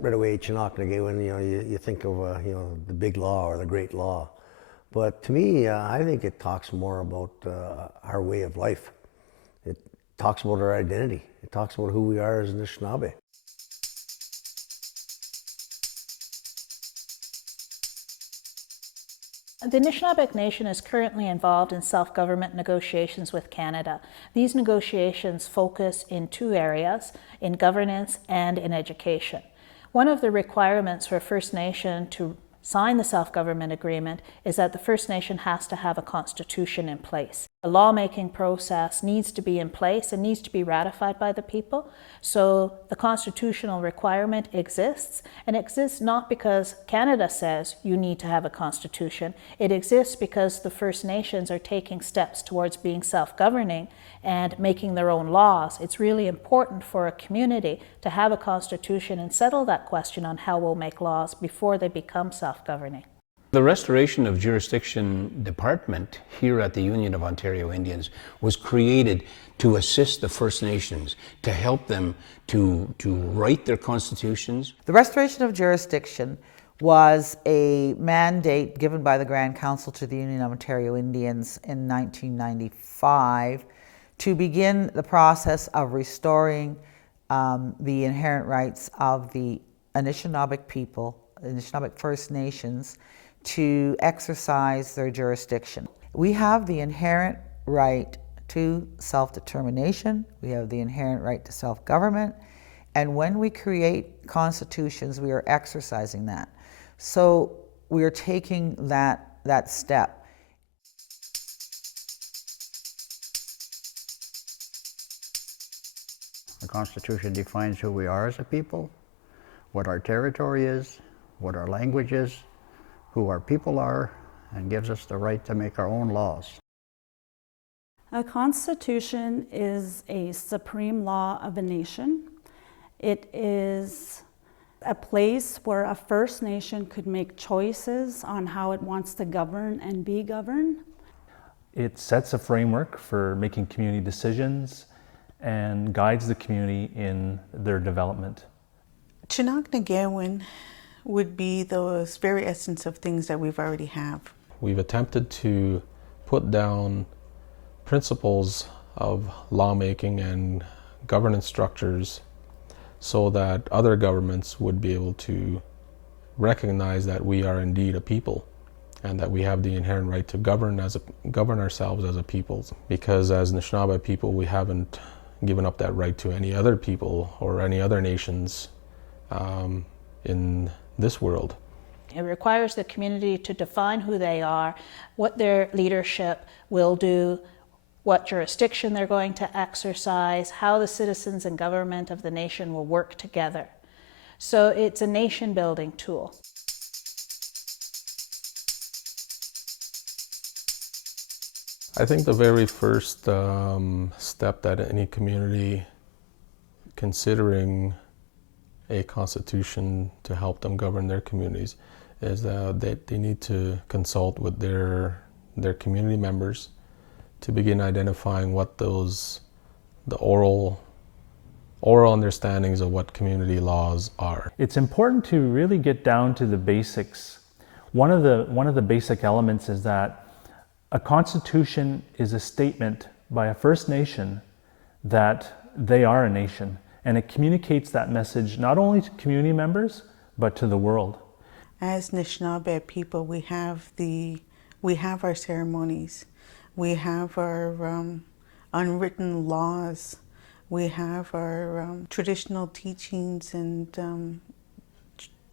Right away, Chinoknagewin, you think of, the big law or the great law. But to me, I think it talks more about our way of life. It talks about our identity. It talks about who we are as Anishinaabe. The Anishinaabeg Nation is currently involved in self-government negotiations with Canada. These negotiations focus in two areas, in governance and in education. One of the requirements for a First Nation to sign the self-government agreement is that the First Nation has to have a constitution in place. The lawmaking process needs to be in place and needs to be ratified by the people. So the constitutional requirement exists, and it exists not because Canada says you need to have a constitution. It exists because the First Nations are taking steps towards being self-governing and making their own laws. It's really important for a community to have a constitution and settle that question on how we'll make laws before they become self-governing. The Restoration of Jurisdiction Department here at the Union of Ontario Indians was created to assist the First Nations, to help them to write their constitutions. The Restoration of Jurisdiction was a mandate given by the Grand Council to the Union of Ontario Indians in 1995 to begin the process of restoring the inherent rights of the Anishinaabeg people, Anishinaabeg First Nations, to exercise their jurisdiction. We have the inherent right to self-determination, we have the inherent right to self-government, and when we create constitutions, we are exercising that. So we are taking that step. The Constitution defines who we are as a people, what our territory is, what our language is, who our people are, and gives us the right to make our own laws. A constitution is a supreme law of a nation. It is a place where a First Nation could make choices on how it wants to govern and be governed. It sets a framework for making community decisions and guides the community in their development. Chinoknagewin would be those very essence of things that we've already have. We've attempted to put down principles of lawmaking and governance structures so that other governments would be able to recognize that we are indeed a people and that we have the inherent right to govern ourselves as a people. Because as Anishinaabe people, we haven't given up that right to any other people or any other nations in this world. It requires the community to define who they are, what their leadership will do, what jurisdiction they're going to exercise, how the citizens and government of the nation will work together. So it's a nation-building tool. I think the very first step that any community considering a constitution to help them govern their communities is that they need to consult with their community members to begin identifying what the oral understandings of what community laws are. It's important to really get down to the basics. One of the basic elements is that a constitution is a statement by a First Nation that they are a nation, and it communicates that message not only to community members, but to the world. As Anishinaabe people, we have our ceremonies, we have our unwritten laws, we have our traditional teachings and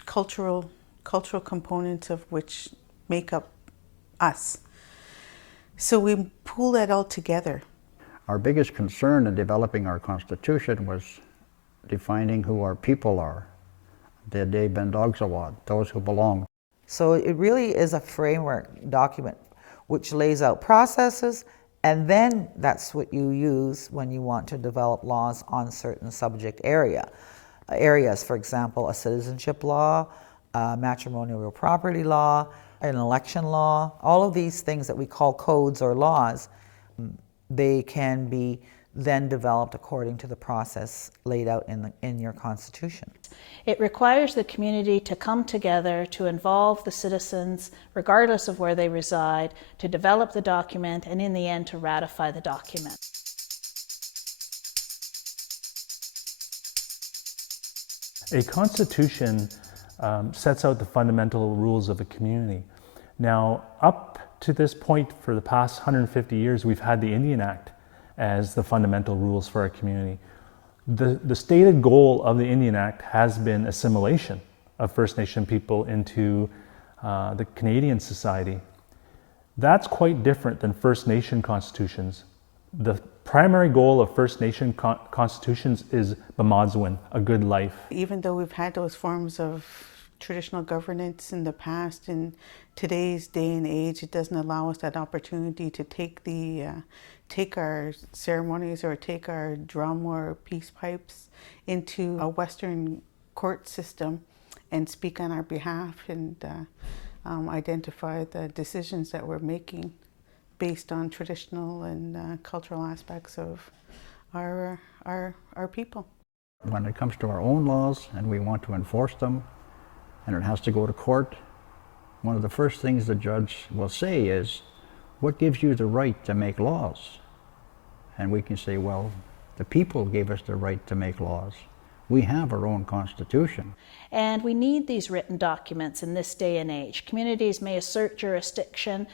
cultural components of which make up us. So we pull that all together. Our biggest concern in developing our Constitution was defining who our people are, the Dee-Ben-Dog-Zawad, those who belong. So it really is a framework document which lays out processes, and then that's what you use when you want to develop laws on certain subject areas. For example, a citizenship law, matrimonial real property law, an election law, all of these things that we call codes or laws, they can be then developed according to the process laid out in your Constitution. It requires the community to come together to involve the citizens, regardless of where they reside, to develop the document and in the end to ratify the document. A constitution sets out the fundamental rules of a community. Now, up to this point, for the past 150 years, we've had the Indian Act as the fundamental rules for our community. The stated goal of the Indian Act has been assimilation of First Nation people into the Canadian society. That's quite different than First Nation constitutions. The primary goal of First Nation constitutions is B'mādzwin, a good life. Even though we've had those forms of traditional governance in the past, in today's day and age, it doesn't allow us that opportunity to take our ceremonies or take our drum or peace pipes into a Western court system and speak on our behalf and identify the decisions that we're making based on traditional and cultural aspects of our people. When it comes to our own laws and we want to enforce them and it has to go to court, one of the first things the judge will say is, what gives you the right to make laws? And we can say, well, the people gave us the right to make laws. We have our own constitution. And we need these written documents in this day and age. Communities may assert jurisdiction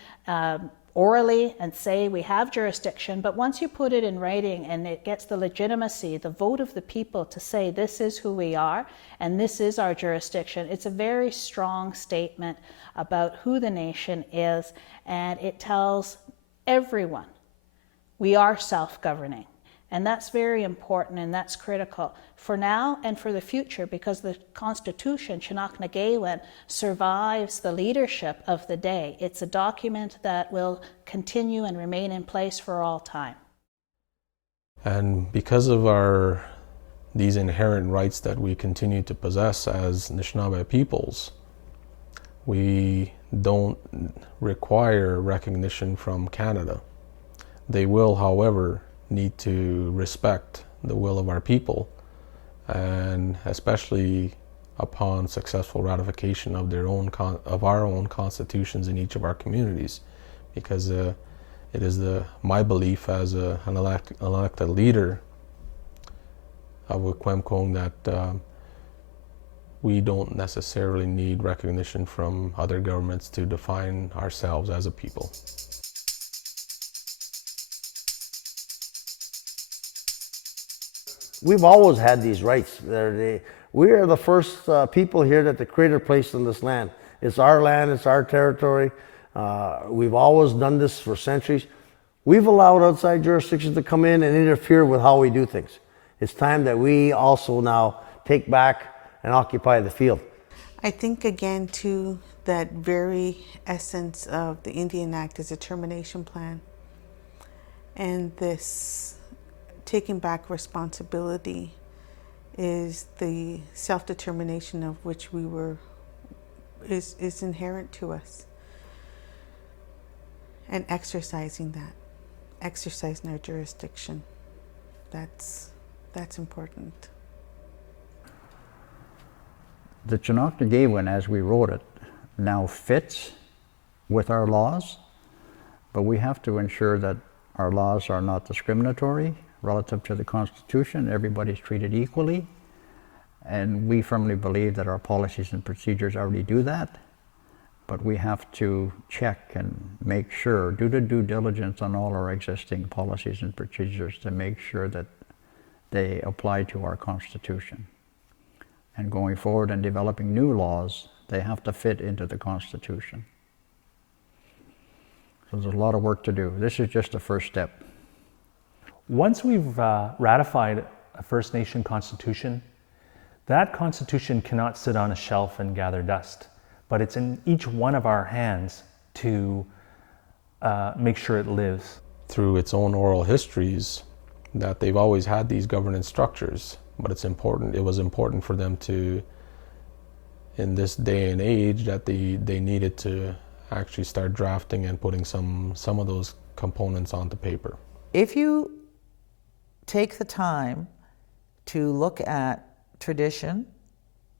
orally and say we have jurisdiction, but once you put it in writing and it gets the legitimacy, the vote of the people to say this is who we are and this is our jurisdiction, it's a very strong statement about who the nation is, and it tells everyone we are self-governing. And that's very important and that's critical for now and for the future, because the Constitution, Chinook-na-Gaywen, survives the leadership of the day. It's a document that will continue and remain in place for all time. And because of these inherent rights that we continue to possess as Anishinaabe peoples, we don't require recognition from Canada. They will, however, need to respect the will of our people, and especially upon successful ratification of our own constitutions in each of our communities, because it is my belief as an elected leader of Wikwemkoong that we don't necessarily need recognition from other governments to define ourselves as a people. We've always had these rights. We are the first people here that the Creator placed on this land. It's our land, it's our territory. We've always done this for centuries. We've allowed outside jurisdictions to come in and interfere with how we do things. It's time that we also now take back and occupy the field. I think again too that very essence of the Indian Act is a termination plan. And this taking back responsibility is the self-determination of which is inherent to us. And exercising our jurisdiction, that's important. The Chinook-na-Gaywen, as we wrote it, now fits with our laws, but we have to ensure that our laws are not discriminatory relative to the Constitution. Everybody's treated equally, and we firmly believe that our policies and procedures already do that, but we have to check and make sure, do the due diligence on all our existing policies and procedures to make sure that they apply to our Constitution. And going forward and developing new laws, they have to fit into the Constitution. So there's a lot of work to do. This is just the first step. Once we've ratified a First Nation constitution, that constitution cannot sit on a shelf and gather dust, but it's in each one of our hands to make sure it lives. Through its own oral histories, that they've always had these governance structures, but it was important for them to in this day and age that they needed to actually start drafting and putting some of those components onto paper. If you take the time to look at tradition,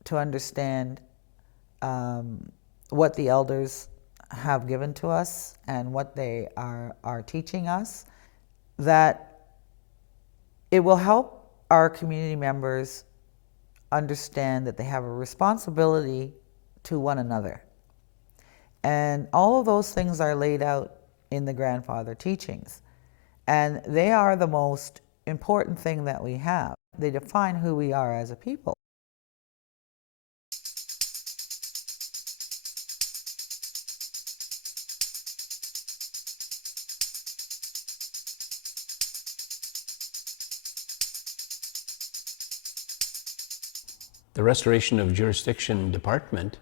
to understand what the elders have given to us and what they are teaching us, that it will help our community members understand that they have a responsibility to one another. And all of those things are laid out in the grandfather teachings. And they are the most important thing that we have. They define who we are as a people. The Restoration of Jurisdiction Department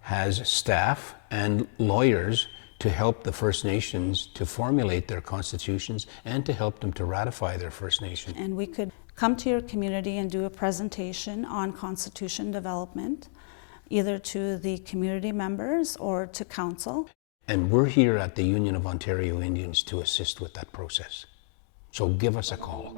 has staff and lawyers to help the First Nations to formulate their constitutions and to help them to ratify their First Nation. And we could come to your community and do a presentation on constitution development, either to the community members or to council. And we're here at the Union of Ontario Indians to assist with that process. So give us a call.